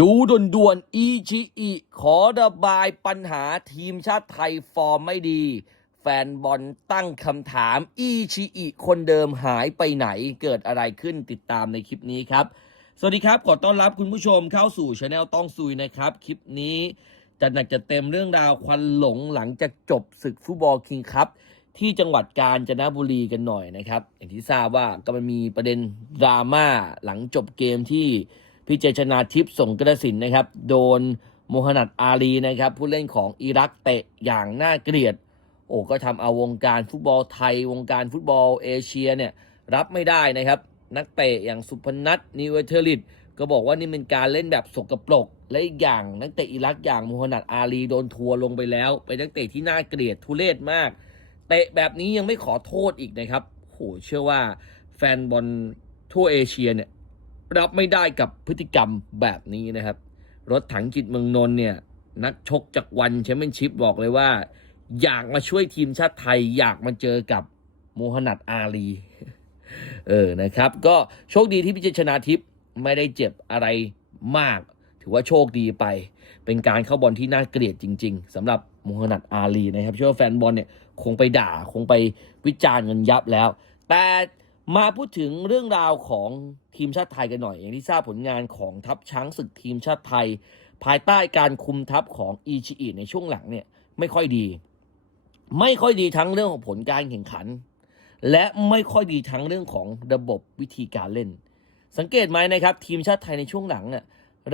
ดูด่วนๆ อีชิอิขอระบายปัญหาทีมชาติไทยฟอร์มไม่ดี แฟนบอลตั้งคำถาม อีชิอิคนเดิมหายไปไหนเกิดอะไรขึ้นติดตามในคลิปนี้ครับ สวัสดีครับ ขอต้อนรับคุณผู้ชมเข้าสู่ช anel ต้องซุยนะครับ คลิปนี้จะหนักจะเต็มเรื่องราวควันหลงหลังจากจบศึกฟุตบอลคิงคัพที่จังหวัดกาญจนบุรีกันหน่อยนะครับ อย่างที่ทราบว่าก็มันมีประเด็นดราม่าหลังจบเกมที่ พี่เจชนาทิพย์ส่งกระสินนะครับ โดนโมฮัมหมัดอาลีนะครับ ผู้เล่นของอิรักเตะอย่างน่าเกลียด โอ้ก็ทำเอาวงการฟุตบอลไทยวงการฟุตบอลเอเชียเนี่ยรับไม่ได้นะครับ นักเตะอย่างสุพนัทนิเวเทอริตก็บอกว่านี่เป็นการเล่นแบบสกปรก และอีกอย่างนักเตะอิรักอย่างโมฮัมหมัดอาลีโดนทัวลงไปแล้ว เป็นนักเตะที่น่าเกลียดทุเรศมากเตะแบบนี้ยังไม่ขอโทษอีกนะครับโหเชื่อว่าแฟนบอลทั่วเอเชียเนี่ย รับไม่ได้กับพฤติกรรมแบบนี้นะครับ รถถังจิตเมืองนนท์เนี่ย นักชกจากวันแชมเปี้ยนชิพบอกเลยว่า อยากมาช่วยทีมชาติไทย อยากมาเจอกับโมฮัมหมัดอาลี เออนะครับ ก็โชคดีที่พิจิตรชนาทิพย์ไม่ได้เจ็บอะไรมาก ถือว่าโชคดีไป เป็นการเข้าบอลที่น่าเกลียดจริง ๆสำหรับโมฮัมหมัดอาลีนะครับเชื่อว่าแฟนบอลเนี่ยคงไปด่าคงไปวิจารณ์เงินยับแล้ว แต่ มาพูดถึงเรื่องราวของทีมชาติไทยกันหน่อย อย่างที่ทราบผลงานของทัพช้างศึกทีมชาติไทย ภายใต้การคุมทัพของอีชิอิในช่วงหลังเนี่ยไม่ค่อยดี ไม่ค่อยดีทั้งเรื่องของผลการแข่งขัน และไม่ค่อยดีทั้งเรื่องของระบบวิธีการเล่น สังเกตไหมนะครับ ทีมชาติไทยในช่วงหลังน่ะ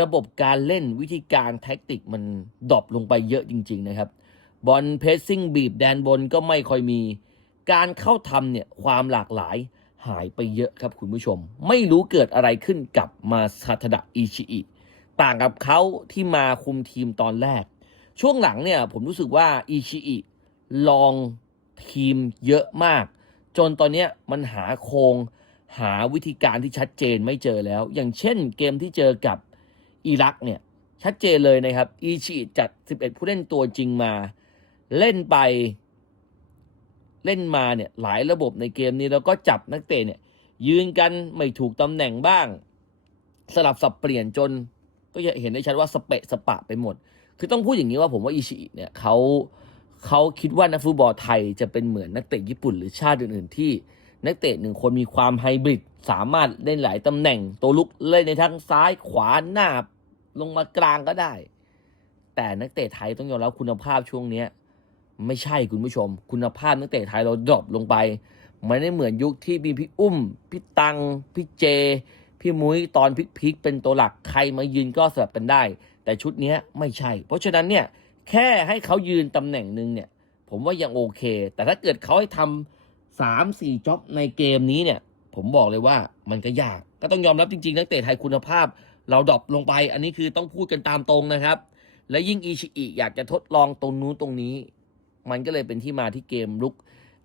ระบบการเล่นวิธีการแท็กติกมันดรอปลงไปเยอะจริง ๆ นะครับบอลเพสซิ่งบีบแดนบนก็ไม่ค่อยมี การเข้าทำเนี่ยความหลากหลาย หายไปเยอะครับคุณผู้ชม ไม่รู้เกิดอะไรขึ้นกับมาซาทดะอิชิอิต่างกับเขาที่มาคุมทีมตอนแรก ช่วงหลังเนี่ยผมรู้สึกว่าอิชิอิลองทีมเยอะมาก จนตอนนี้มันหาโครงหาวิธีการที่ชัดเจนไม่เจอแล้ว อย่างเช่นเกมที่เจอกับอิรักเนี่ยชัดเจนเลยนะครับอิชิอิจัด 11 ผู้เล่นตัวจริงมา เล่นไป เล่นมาเนี่ยหลายระบบในเกมนี้แล้วก็จับนักเตะเนี่ยยืนกันไม่ถูกตำแหน่งบ้าง สลับสับเปลี่ยนจนก็จะเห็นได้ชัดว่าสเปะสปะไปหมด คือต้องพูดอย่างนี้ว่าผมว่าอิชิเนี่ยเขาเขาคิดว่านักฟุตบอลไทยจะเป็นเหมือนนักเตะญี่ปุ่นหรือชาติอื่นๆที่นักเตะหนึ่งคนมีความไฮบริดสามารถเล่นหลายตำแหน่ง ตัวลุกเล่นในทั้งซ้ายขวาหน้าลงมากลางก็ได้ แต่นักเตะไทยต้องยอมรับคุณภาพช่วงเนี้ย ไม่ใช่คุณผู้ชม คุณภาพนักเตะไทยเราดรอปลงไปมันไม่เหมือนยุคที่มีพี่อุ้ม พี่ตัง พี่เจ พี่มุ้ยตอนพลิกๆเป็นตัวหลักใครมายืนก็สลับกันได้ แต่ชุดนี้ไม่ใช่ เพราะฉะนั้นเนี่ยแค่ให้เขายืนตำแหน่งหนึ่งเนี่ย ผมว่ายังโอเค แต่ถ้าเกิดเขาให้ทำสามสี่จ็อบในเกมนี้เนี่ย ผมบอกเลยว่ามันก็ยาก ก็ต้องยอมรับจริงๆนักเตะไทยคุณภาพ เราดรอปลงไป อันนี้คือต้องพูดกันตามตรงนะครับ และยิ่งอีชิอิอยากจะทดลองตรงนู้นตรงนี้ มันก็เลยเป็นที่มาที่เกมลุก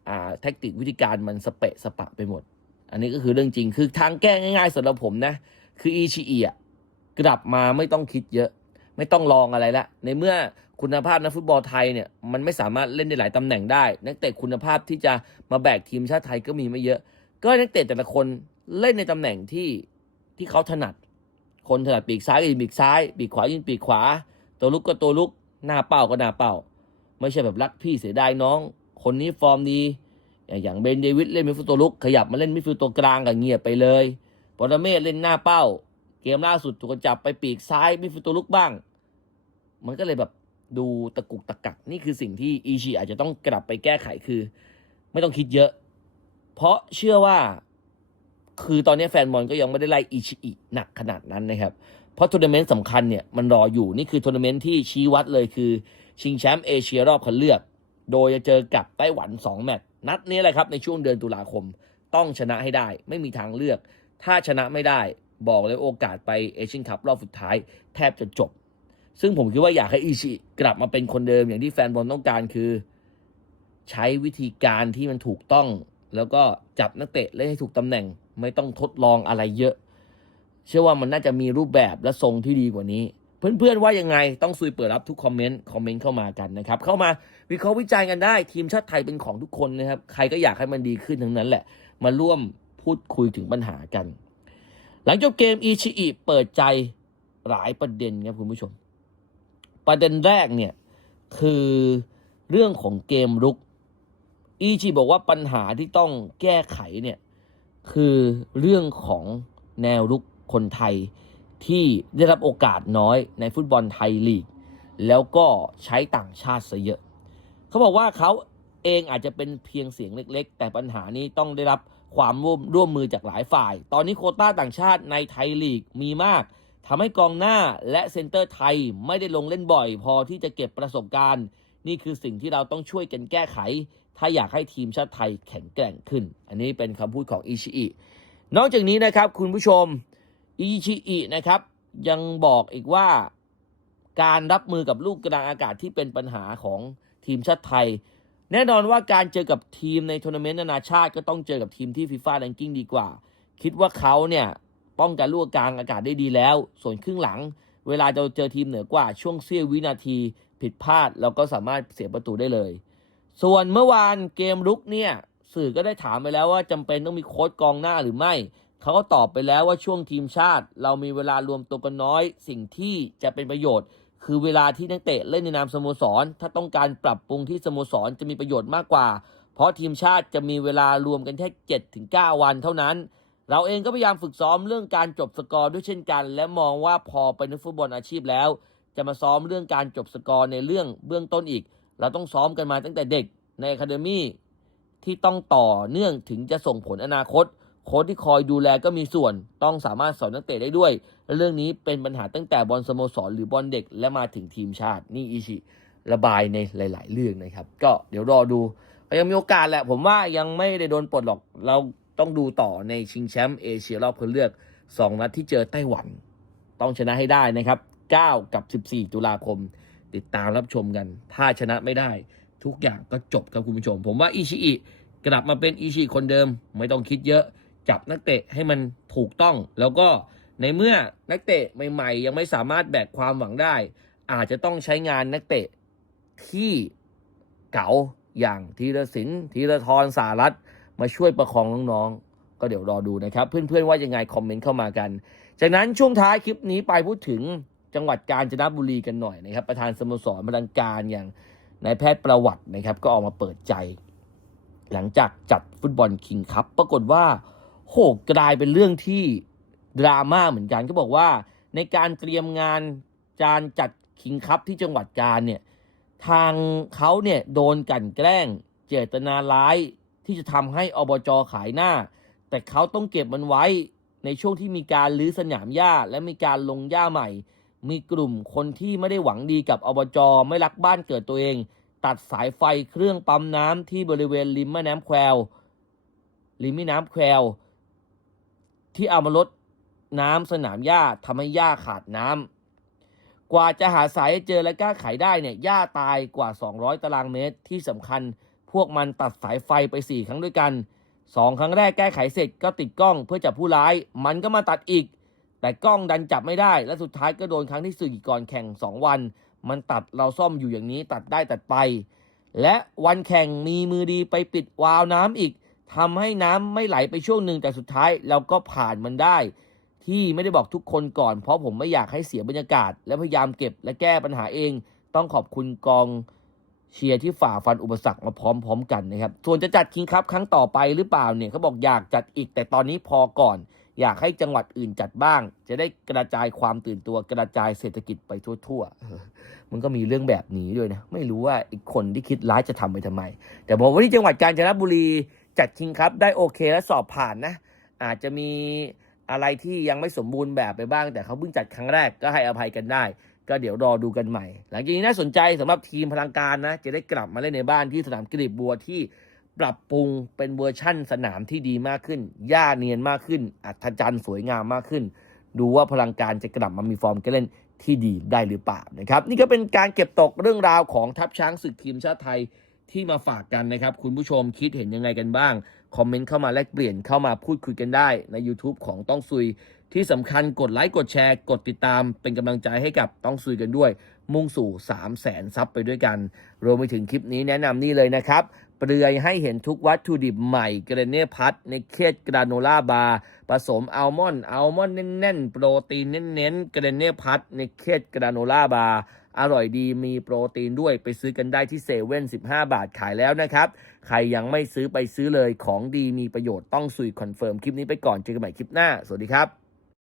อ่าแท็กติกวิธีการมันสเปะสปะไปหมด อันนี้ก็คือเรื่องจริงคือทางแก้ง่ายๆสำหรับผมนะ คืออีชิอิอะกลับมาไม่ต้องคิดเยอะ ไม่ต้องลองอะไรละ ในเมื่อคุณภาพนักฟุตบอลไทยเนี่ยมันไม่สามารถเล่นในหลายตำแหน่งได้ นักเตะคุณภาพที่จะมาแบกทีมชาติไทยก็มีไม่เยอะ ก็นักเตะแต่ละคนเล่นในตำแหน่งที่ที่เขาถนัด คนถนัดปีกซ้ายก็ยิงปีกซ้าย ปีกขวายิงปีกขวา ตัวลุกก็ตัวลุกหน้าเป้าก็หน้าเป้า ไม่ใช่แบบรักพี่เสียดายน้อง คนนี้ฟอร์มดี อย่างเบนเดวิดเล่นมิดฟิลด์ตัวลุก ขยับมาเล่นมิดฟิลด์ตัวกลางก็เงียบไปเลยปรเมศเล่นหน้าเป้า เกมล่าสุดถูกจับไปปีกซ้ายมิดฟิลด์ตัวลุกบ้าง มันก็เลยแบบดูตะกุกตะกักนี่คือสิ่งที่อีชีอาจจะต้องกลับไปแก้ไขคือ ไม่ต้องคิดเยอะ เพราะเชื่อว่าคือตอนนี้แฟนบอลก็ยังไม่ได้ไล่อีชิอิหนักขนาดนั้นนะครับ เพราะทัวร์นาเมนต์สำคัญเนี่ยมันรออยู่นี่คือทัวร์นาเมนต์ที่ชี้วัดเลยคือ ชิงแชมป์เอเชียรอบคัดเลือก โดยจะเจอกับไต้หวัน 2 แมตช์นัดนี้แหละครับในช่วงเดือนตุลาคมต้องชนะให้ได้ ไม่มีทางเลือก ถ้าชนะไม่ได้บอกเลยโอกาสไปเอเชียนคัพรอบสุดท้ายแทบจะจบ ซึ่งผมคิดว่าอยากให้อิชิกลับมาเป็นคนเดิมอย่างที่แฟนบอลต้องการคือ ใช้วิธีการที่มันถูกต้อง แล้วก็จับนักเตะเล่นให้ถูกตำแหน่ง ไม่ต้องทดลองอะไรเยอะ เชื่อว่ามันน่าจะมีรูปแบบและทรงที่ดีกว่านี้ เพื่อนๆว่ายังไงต้องซุยเปิดรับทุกคอมเมนต์คอมเมนต์เข้ามากันนะครับ เข้ามาวิเคราะห์วิจารณ์กันได้ ทีมชาติไทยเป็นของทุกคนนะครับ ใครก็อยากให้มันดีขึ้นทั้งนั้นแหละ มาร่วมพูดคุยถึงปัญหากัน หลังจบเกมอีชิอิเปิดใจหลายประเด็นครับคุณผู้ชม ประเด็นแรกเนี่ยคือเรื่องของเกมรุก อีชีบอกว่าปัญหาที่ต้องแก้ไขเนี่ยคือเรื่องของแนวรุกคนไทย ที่ได้รับโอกาสน้อยในฟุตบอลไทยลีก แล้วก็ใช้ต่างชาติซะเยอะ เขาบอกว่าเขาเองอาจจะเป็นเพียงเสียงเล็ก ๆ แต่ปัญหานี้ต้องได้รับความร่วมร่วมมือจากหลายฝ่าย ตอนนี้โคต้าต่างชาติในไทยลีกมีมากทำให้กองหน้าและเซนเตอร์ไทยไม่ได้ลงเล่นบ่อย พอที่จะเก็บประสบการณ์ นี่คือสิ่งที่เราต้องช่วยกันแก้ไข ถ้าอยากให้ทีมชาติไทยแข็งแกร่งขึ้น อันนี้เป็นคำพูดของอิชิอินอกจากนี้นะครับคุณผู้ชม อิชิอินะครับ ยังบอกอีกว่าการรับมือกับลูกกลางอากาศที่เป็นปัญหาของทีมชาติไทย แน่นอนว่าการเจอกับทีมในทัวร์นาเมนต์นานาชาติก็ต้องเจอกับทีมที่ฟีฟ่าแรงกิ้งดีกว่า คิดว่าเขาเนี่ยป้องกันลูกกลางอากาศได้ดีแล้ว ส่วนครึ่งหลัง เวลาเราเจอทีมเหนือกว่าช่วงเสี้ยววินาทีผิดพลาดเราก็สามารถเสียประตูได้เลย ส่วนเมื่อวานเกมรุกเนี่ยสื่อก็ได้ถามไปแล้วว่าจำเป็นต้องมีโค้ชกองหน้าหรือไม่ เขาก็ตอบไปแล้วว่าช่วงทีมชาติ เรามีเวลารวมตัวกันน้อย สิ่งที่จะเป็นประโยชน์ คือเวลาที่นักเตะเล่นในนามสโมสร ถ้าต้องการปรับปรุงที่สโมสรจะมีประโยชน์มากกว่า เพราะทีมชาติจะมีเวลารวมกันแค่7ถึง9วันเท่านั้น เราเองก็พยายามฝึกซ้อมเรื่องการจบสกอร์ด้วยเช่นกัน และมองว่าพอเป็นนักฟุตบอลอาชีพแล้ว จะมาซ้อมเรื่องการจบสกอร์ในเรื่องเบื้องต้นอีก เราต้องซ้อมกันมาตั้งแต่เด็กในอะคาเดมี่ที่ต้องต่อเนื่องถึงจะส่งผลอนาคต โค้ชที่คอยดูแลก็มีส่วน ต้องสามารถสอนนักเตะได้ด้วยและเรื่องนี้เป็นปัญหาตั้งแต่บอลสโมสรหรือบอลเด็กและมาถึงทีมชาติ นี่อิชิระบายในหลาย ๆ เรื่องนะครับ ก็เดี๋ยวรอดูยังมีโอกาสแหละ ผมว่ายังไม่ได้โดนปลดหรอก เราต้องดูต่อในชิงแชมป์เอเชียรอบคัดเลือก 2 นัดที่เจอไต้หวัน ต้องชนะให้ได้นะครับ 9 กับ 14 ตุลาคม ติดตามรับชมกัน ถ้าชนะไม่ได้ ทุกอย่างก็จบครับคุณผู้ชม ผมว่าอิชิอิกลับมาเป็นอิชิคนเดิม ไม่ต้องคิดเยอะ จับนักเตะให้มันถูกต้อง แล้วก็ในเมื่อนักเตะใหม่ ๆ ยังไม่สามารถแบกความหวังได้ อาจจะต้องใช้งานนักเตะที่เก๋าอย่างธีรศิลป์ธีรทรสารัตมาช่วยประคองน้องๆ ก็เดี๋ยวรอดูนะครับ เพื่อนๆว่ายังไงคอมเมนต์เข้ามากัน จากนั้นช่วงท้ายคลิปนี้ไปพูดถึงจังหวัดกาญจนบุรีกันหน่อยนะครับ ประธานสโมสรพลังการอย่างนายแพทย์ประวัตินะครับ ก็ออกมาเปิดใจ หลังจากจัดฟุตบอลคิงคัพปรากฏว่า โหกลายเป็นเรื่องที่ดราม่าเหมือนกันก็บอกว่า ในการเตรียมงานการจัดคิงคัพที่จังหวัดกาญเนี่ยทางเขาเนี่ยโดนกันแกล้งเจตนาร้ายที่จะทำให้อบจขายหน้า แต่เขาต้องเก็บมันไว้ในช่วงที่มีการลื้อสนามหญ้าและมีการลงหญ้าใหม่ มีกลุ่มคนที่ไม่ได้หวังดีกับอบจไม่รักบ้านเกิดตัวเอง ตัดสายไฟเครื่องปั๊มน้ำที่บริเวณริมแม่น้ำแควริมแม่น้ำแคว ที่เอามาลดน้ำสนามหญ้าทำให้หญ้าขาดน้ำกว่าจะหาสายเจอและก้าไขได้เนี่ยหญ้าตายกว่า 200 ตารางเมตรที่สำคัญพวกมันตัดสายไฟไป 4 ครั้งด้วยกันสองครั้งแรกแก้ไขเสร็จก็ติดกล้องเพื่อจับผู้ร้าย มันก็มาตัดอีก แต่กล้องดันจับไม่ได้ และสุดท้ายก็โดนครั้งที่สี่ก่อนแข่ง 2 วัน มันตัดเราซ่อมอยู่อย่างนี้ตัดได้ตัดไป และวันแข่งมีมือดีไปปิดวาล์วน้ำอีก ทำให้น้ำไม่ไหลไปช่วงหนึ่งแต่สุดท้ายเราก็ผ่านมันได้ ที่ไม่ได้บอกทุกคนก่อน เพราะผมไม่อยากให้เสียบรรยากาศ และพยายามเก็บและแก้ปัญหาเอง ต้องขอบคุณกองเชียร์ที่ฝ่าฟันอุปสรรคมาพร้อม ๆ กันนะครับ ส่วนจะจัดคิงคัพครั้งต่อไปหรือเปล่าเนี่ยเขาบอกอยากจัดอีกแต่ตอนนี้พอก่อน อยากให้จังหวัดอื่นจัดบ้าง จะได้กระจายความตื่นตัวกระจายเศรษฐกิจไปทั่วๆ มันก็มีเรื่องแบบนี้ด้วยนะ ไม่รู้ว่าอีกคนที่คิดร้ายจะทำไปทำไม แต่บอกว่าที่จังหวัดกาญจนบุรี จัดคิงคัพได้โอเคและสอบผ่านนะ อาจจะมีอะไรที่ยังไม่สมบูรณ์แบบไปบ้าง แต่เขาเพิ่งจัดครั้งแรกก็ให้อภัยกันได้ ก็เดี๋ยวรอดูกันใหม่ หลังจากนี้น่าสนใจสำหรับทีมพลังการนะ จะได้กลับมาเล่นในบ้านที่สนามกรีบบัวที่ปรับปรุงเป็นเวอร์ชั่นสนามที่ดีมากขึ้นหญ้าเนียนมากขึ้น อัศจรรย์สวยงามมากขึ้น ดูว่าพลังการจะกลับมามีฟอร์มการเล่นที่ดีได้หรือเปล่านะครับ นี่ก็เป็นการเก็บตกเรื่องราวของทัพช้างศึกทีมชาติไทย ที่มาฝากกันนะครับ คุณผู้ชมคิดเห็นยังไงกันบ้าง คอมเมนต์เข้ามาแลกเปลี่ยนเข้ามาพูดคุยกันได้ใน YouTube ของต้องซุย ที่สำคัญกดไลค์กดแชร์ กดติดตามเป็นกำลังใจให้กับต้องซุยกันด้วย มุ่งสู่3 0 0แสนซับไปด้วยกัน รวมไปถึงคลิปนี้แนะนำนี่เลยนะครับ เปลือยให้เห็นทุกวัตถุดิบใหม่เกรเน่พัทในเคสกราโนล่าบาร์ผสมอัลมอนด์อัลมอนด์แน่นๆ โปรตีนเน้นๆเกรเน่พัทในเคสกราโนล่าบาร์ อร่อยดีมีโปรตีนด้วยไปซื้อกันได้ที่เซเว่นสิบาทขายแล้วนะครับ ใครยังไม่ซื้อไปซื้อเลยของดีมีประโยชน์ต้องซุยคอนเฟิร์มคลิปนี้ไปก่อนเจอกันใหม่คลิปหน้า สวัสดีครับ